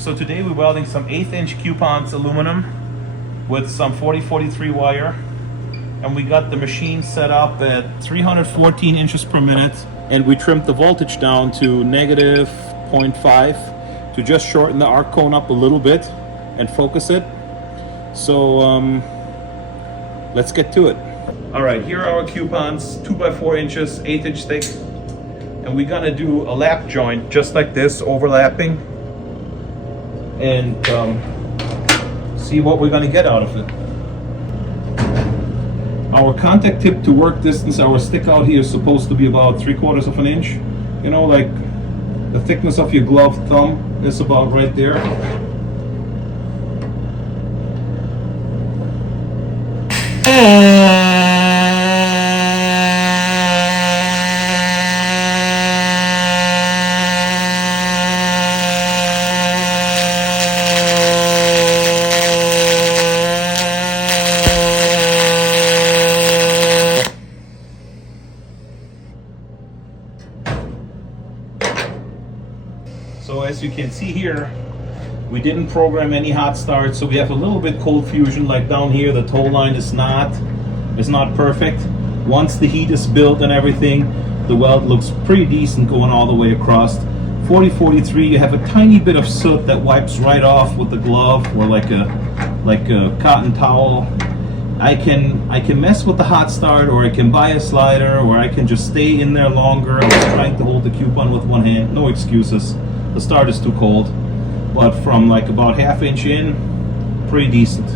So today we're welding some 1/8 inch coupons aluminum with some 4043 wire, and we got the machine set up at 314 inches per minute, and we trimmed the voltage down to negative 0.5 to just shorten the arc cone up a little bit and focus it. So let's get to it. All right, here are our coupons, 2 by 4 inches, 1/8 inch thick, and we're gonna do a lap joint just like this, overlapping, and see what we're gonna get out of it. Our contact tip to work distance, our stick out here is supposed to be about 3/4 of an inch. You know, like the thickness of your glove thumb is about right there. So as you can see here, we didn't program any hot start, so we have a little bit cold fusion. Like down here, the tow line is not perfect. Once the heat is built and everything, the weld looks pretty decent going all the way across. 4043, you have a tiny bit of soot that wipes right off with the glove or like a cotton towel. I can mess with the hot start, or I can buy a slider, or I can just stay in there longer. I was trying to hold the coupon with one hand, no excuses. The start is too cold, but from like about 1/2 inch in, pretty decent.